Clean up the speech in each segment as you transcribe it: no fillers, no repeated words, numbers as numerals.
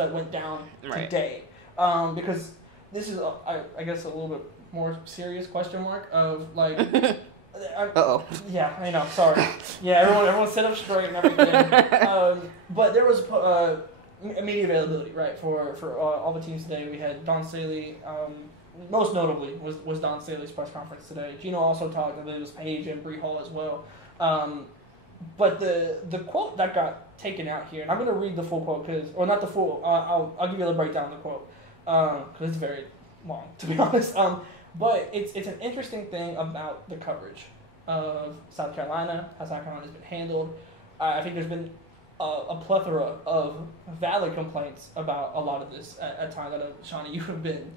that went down today. Because this is, I guess, a little bit more serious question mark of, like... Uh-oh. Yeah, I know, sorry. Yeah, everyone sit up straight and everything. But there was media availability, right, for all the teams today. We had Don Staley, most notably was Don Staley's press conference today. Gino also talked, and it was Paige and Bree Hall as well. But the quote that got taken out here, and I'm going to read the full quote, or not the full, I'll give you the breakdown of the quote, because it's very long, to be honest. But it's an interesting thing about the coverage of South Carolina, how South Carolina's been handled. I think there's been a plethora of valid complaints about a lot of this at times. I know, Shawnee, you have been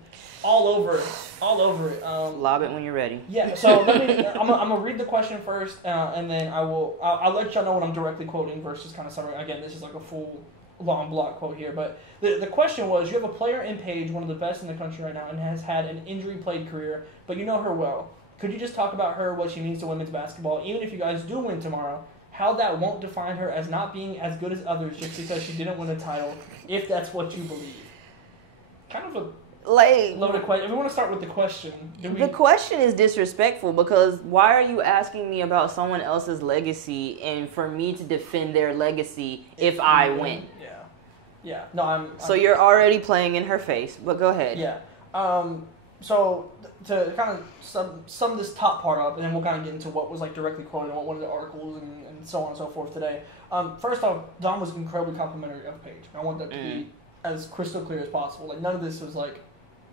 all over it. Lob it when you're ready. Yeah, so I'm gonna read the question first, and then I'll let y'all know what I'm directly quoting versus kind of summary. Again, this is like a full long block quote here, but the question was, you have a player in Paige, one of the best in the country right now, and has had an injury-plagued career, but you know her well. Could you just talk about her, what she means to women's basketball, even if you guys do win tomorrow, how that won't define her as not being as good as others just because she didn't win a title, if that's what you believe? Kind of a loaded question. If we want to start with the question. The question is disrespectful because why are you asking me about someone else's legacy and for me to defend their legacy if I win? Yeah. No, So you're already playing in her face, but go ahead. Yeah. So to kind of sum this top part up, and then we'll kind of get into what was like directly quoted and what one of the articles and so on and so forth today. First off, Don was incredibly complimentary of Paige. I want that to be as crystal clear as possible. Like, none of this was like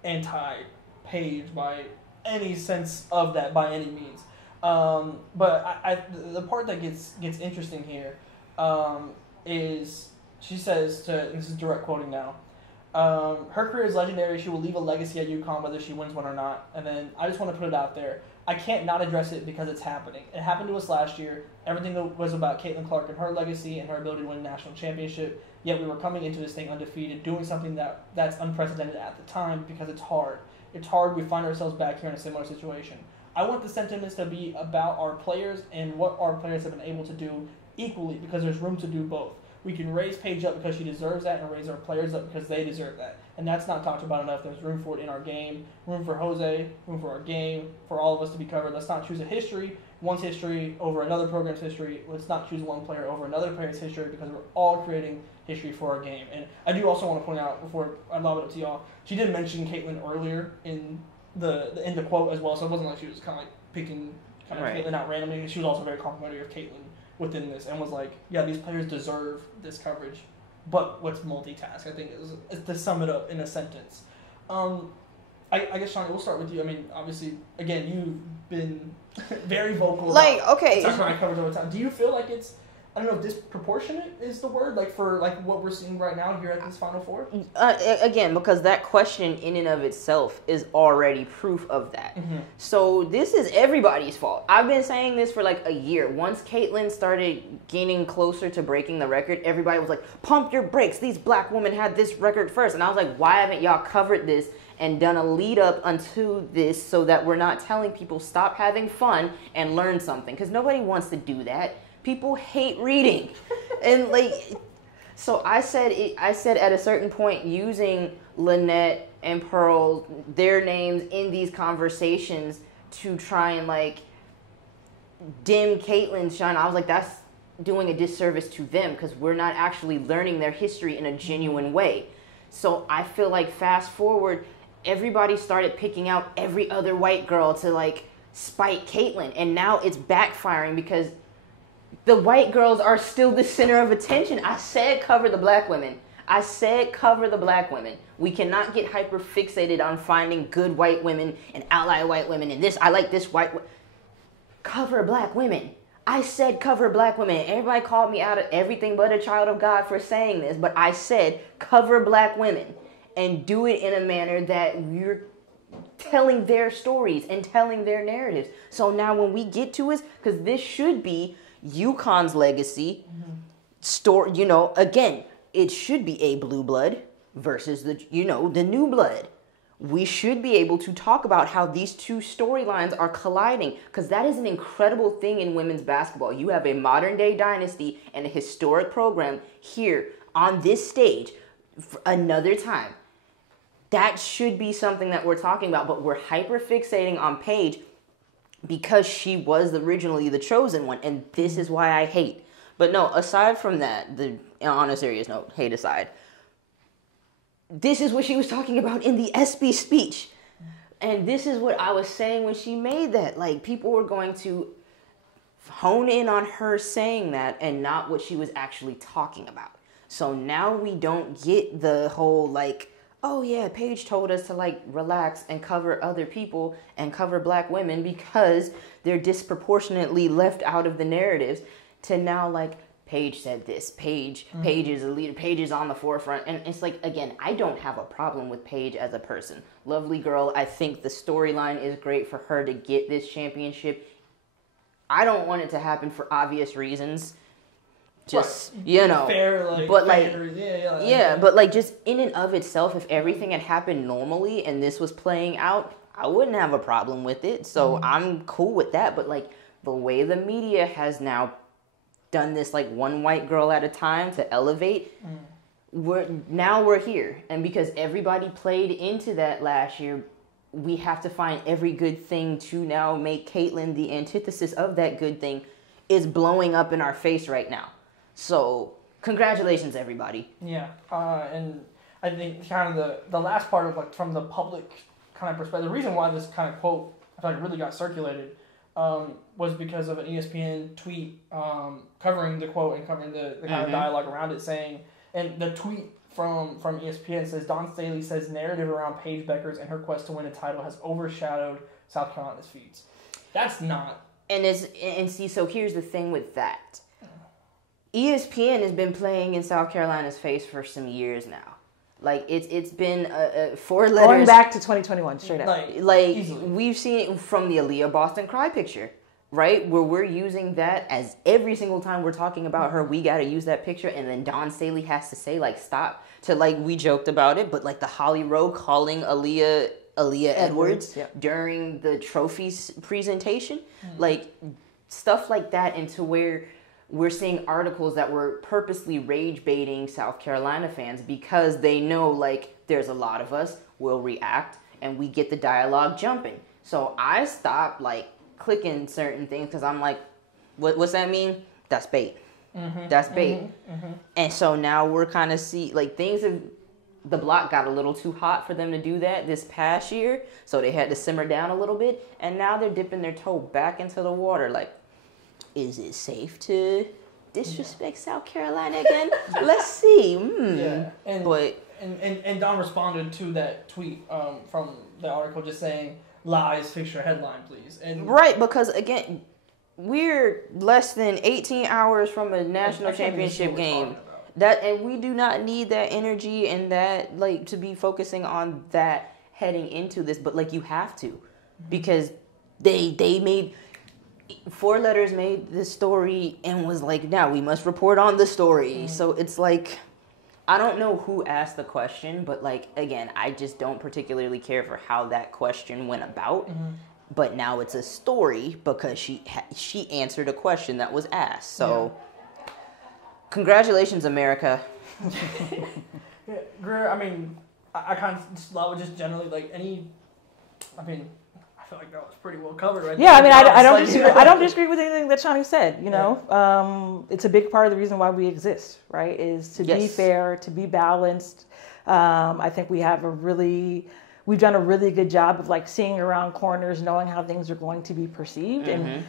anti-Paige by any sense of that by any means. But the part that gets interesting here is she says and this is direct quoting now. Her career is legendary. She will leave a legacy at UConn whether she wins one or not. And then I just want to put it out there. I can't not address it because it's happening. It happened to us last year. Everything was about Caitlin Clark and her legacy and her ability to win a national championship. Yet we were coming into this thing undefeated, doing something that's unprecedented at the time because it's hard. It's hard. We find ourselves back here in a similar situation. I want the sentiments to be about our players and what our players have been able to do equally because there's room to do both. We can raise Paige up because she deserves that and raise our players up because they deserve that. And that's not talked about enough. There's room for it in our game, room for Jose, room for our game, for all of us to be covered. Let's not choose one's history over another program's history. Let's not choose one player over another player's history because we're all creating history for our game. And I do also want to point out, before I lob it up to y'all, she did mention Caitlin earlier in the quote as well, so it wasn't like she was kind of like picking Caitlin out randomly. She was also very complimentary of Caitlin within this and was like, yeah, these players deserve this coverage, but let's multitask, I think, is to sum it up in a sentence. I guess, Shawnee, we'll start with you. I mean, obviously, again, you've been very vocal about coverage over time. Do you feel like it's, I don't know if disproportionate is the word, like for like what we're seeing right now here at this Final Four? Again, because that question in and of itself is already proof of that. Mm-hmm. So this is everybody's fault. I've been saying this for like a year. Once Caitlin started getting closer to breaking the record, everybody was like, pump your brakes. These black women had this record first. And I was like, why haven't y'all covered this and done a lead up unto this so that we're not telling people stop having fun and learn something? Because nobody wants to do that. People hate reading. And like, so I said at a certain point, using Lynette and Pearl, their names in these conversations to try and like dim Caitlin's shine, I was like, that's doing a disservice to them because we're not actually learning their history in a genuine way. So I feel like fast forward, everybody started picking out every other white girl to like spite Caitlin, and now it's backfiring because the white girls are still the center of attention. I said cover the black women. We cannot get hyper fixated on finding good white women and ally white women and this, I like this white. Cover black women. I said cover black women. Everybody called me out of everything but a child of God for saying this, but I said cover black women and do it in a manner that you're telling their stories and telling their narratives. So now when we get to it, because this should be UConn's legacy story, again, it should be a blue blood versus the new blood. We should be able to talk about how these two storylines are colliding because that is an incredible thing in women's basketball. You have a modern day dynasty and a historic program here on this stage another time. That should be something that we're talking about, but we're hyper fixating on Paige because she was originally the chosen one, and this is why I hate. But no, aside from that, on a serious note, hate aside, this is what she was talking about in the SB speech. And this is what I was saying when she made that. Like, people were going to hone in on her saying that and not what she was actually talking about. So now we don't get the whole, like, oh yeah, Paige told us to, like, relax and cover other people and cover black women because they're disproportionately left out of the narratives, to now, like, Paige said this, Paige is a leader, Paige is on the forefront. And it's like, again, I don't have a problem with Paige as a person. Lovely girl. I think the storyline is great for her to get this championship. I don't want it to happen for obvious reasons. Just, you know, fair, like, but like, but like, just in and of itself, if everything had happened normally and this was playing out, I wouldn't have a problem with it. So I'm cool with that. But like, the way the media has now done this, like, one white girl at a time to elevate, we're here. And because everybody played into that last year, we have to find every good thing to now make Caitlyn the antithesis of that good thing is blowing up in our face right now. So, congratulations, everybody. Yeah, and I think kind of the last part of, like, from the public kind of perspective, the reason why this kind of quote, I feel like, really got circulated was because of an ESPN tweet covering the quote and covering the kind of dialogue around it, saying, and the tweet from ESPN says, Dawn Staley says narrative around Paige Beckers and her quest to win a title has overshadowed South Carolina's feats. That's not. And see, so here's the thing with that. ESPN has been playing in South Carolina's face for some years now. Like, it's been 4 letters. Going back to 2021, straight up. Like we've seen it from the Aaliyah Boston Cry picture, right? Where we're using that as every single time we're talking about her, we got to use that picture. And then Dawn Staley has to say, like, stop. To, like, we joked about it, but, like, the Holly Rowe calling Aaliyah Edwards during the trophies presentation. Like, stuff like that, into where we're seeing articles that were purposely rage baiting South Carolina fans because they know, like, there's a lot of us, we'll react, and we get the dialogue jumping. So I stopped, like, clicking certain things because I'm like, what's that mean? That's bait. That's bait. And so now we're kind of like, things have, the block got a little too hot for them to do that this past year, so they had to simmer down a little bit, and now they're dipping their toe back into the water, like, is it safe to disrespect South Carolina again? Let's see. Yeah, and Don responded to that tweet from the article just saying, lies, fix your headline, please. And right, because again, we're less than 18 hours from a national championship game. And we do not need that energy and that, like, to be focusing on that heading into this. But, like, you have to, because they made 4 letters made this story and was like, now we must report on the story. So it's like, I don't know who asked the question, but, like, again, I just don't particularly care for how that question went about. But now it's a story because she answered a question that was asked. So, congratulations, America. Greer, I mean, I kind of just love it, just generally, like, I feel like that was pretty well covered right there. I mean, I don't disagree with anything that Shani said, you know. It's a big part of the reason why we exist, right, is to be fair, to be balanced. I think we've done a really good job of, like, seeing around corners, knowing how things are going to be perceived, and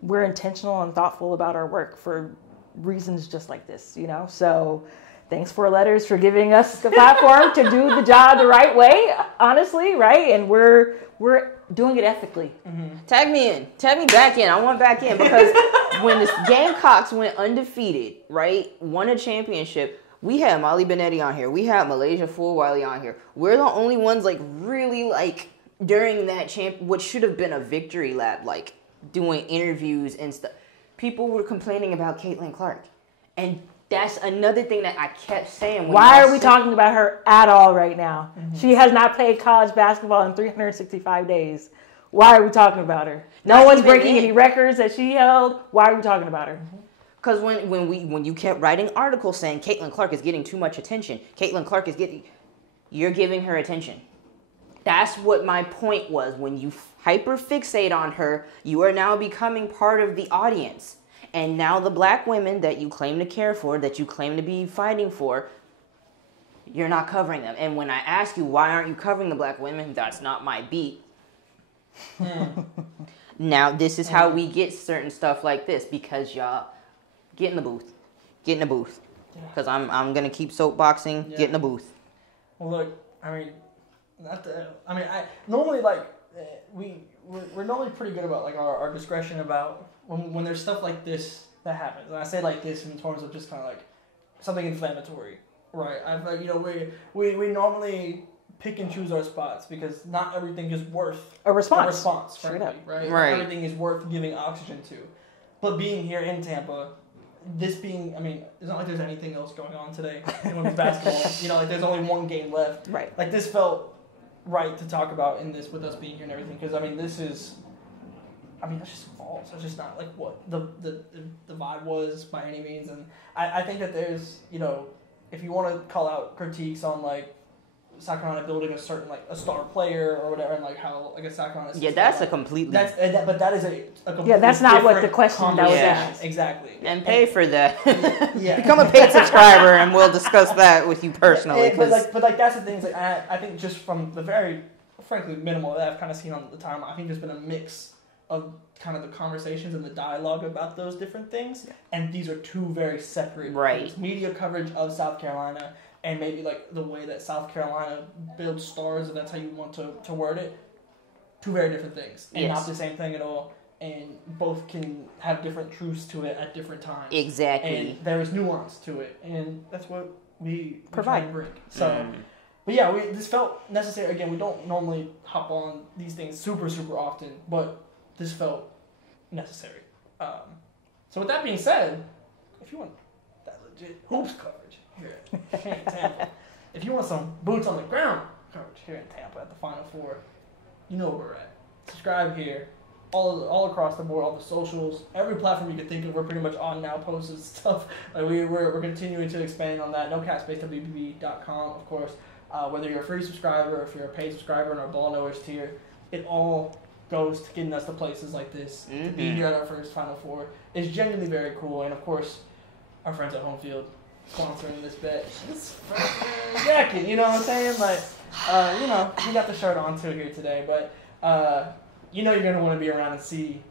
we're intentional and thoughtful about our work for reasons just like this, you know. So thanks, 4 letters, for giving us the platform to do the job the right way, honestly, right? And we're doing it ethically. Tag me back in. I want back in, because when the Gamecocks went undefeated, right, won a championship, we had Molly Benetti on here. We had Malaysia Fulwiley on here. We're the only ones, like, really, like, during that what should have been a victory lap, like, doing interviews and stuff. People were complaining about Caitlin Clark. And that's another thing that I kept saying. Why are we talking about her at all right now? She has not played college basketball in 365 days. Why are we talking about her? No one's breaking any records that she held. Why are we talking about her? Because when you kept writing articles saying Caitlin Clark is getting too much attention, you're giving her attention. That's what my point was. When you hyper fixate on her, you are now becoming part of the audience. And now the black women that you claim to care for, that you claim to be fighting for, you're not covering them. And when I ask you, why aren't you covering the black women? That's not my beat. Now, this is how we get certain stuff like this, because y'all get in the booth. Get in the booth. Because I'm going to keep soapboxing. Get in the booth. Well, look, I mean, normally, like, we're normally pretty good about, like, our discretion about when there's stuff like this that happens. And I say like this in terms of just kind of like something inflammatory, right? I feel like, you know, we normally pick and choose our spots because not everything is worth a response, frankly, right? Not everything is worth giving oxygen to. But being here in Tampa, this being, I mean, it's not like there's anything else going on today in women's basketball. You know, like there's only one game left. Right. Like this felt right to talk about in this with us being here and everything, because I mean, this is, I mean, that's just false. It's just not like what the vibe was by any means. And I think that there's, you know, if you want to call out critiques on like South Carolina building a certain like a star player or whatever, and like how like a South Carolina. Yeah, that's a completely. But that is a completely. Yeah, that's not what the question that was asked. Exactly. And pay for that. Yeah. Become a paid subscriber, and we'll discuss that with you personally. But that's the thing. Is like I think just from the very frankly minimal that I've kind of seen on the time, I think there's been a mix of kind of the conversations and the dialogue about those different things, and these are two very separate things. Media coverage of South Carolina, and maybe like the way that South Carolina builds stars, if that's how you want to word it. Two very different things, and not the same thing at all. And both can have different truths to it at different times. Exactly. And there is nuance to it, and that's what we provide and bring. So. But yeah, this felt necessary. Again, we don't normally hop on these things super often, but this felt necessary. So with that being said, if you want that legit hoops coverage here in Tampa, if you want some boots on the ground coverage here in Tampa at the Final Four, you know where we're at. Subscribe here, all across the board, all the socials, every platform you can think of. We're pretty much on now, posted stuff. Like we're continuing to expand on that. NoCapSpaceWBB.com, of course. Whether you're a free subscriber or if you're a paid subscriber in our Ball Knowers tier, it all goes to getting us to places like this. To be here at our first Final Four is genuinely very cool. And of course, our friends at Home Field sponsoring this bet. It's jacket, you know what I'm saying? Like, you know, we got the shirt on too here today, but you know you're going to want to be around and see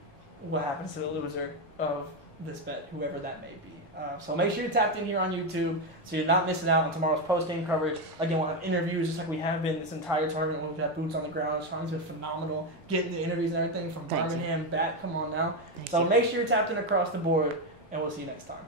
what happens to the loser of this bet, whoever that may be. So make sure you're tapped in here on YouTube so you're not missing out on tomorrow's post-game coverage. Again, we'll have interviews just like we have been this entire tournament. We'll have boots on the ground. Sean's been phenomenal getting the interviews and everything from Birmingham back. Come on now. So make sure you're tapped in across the board, and we'll see you next time.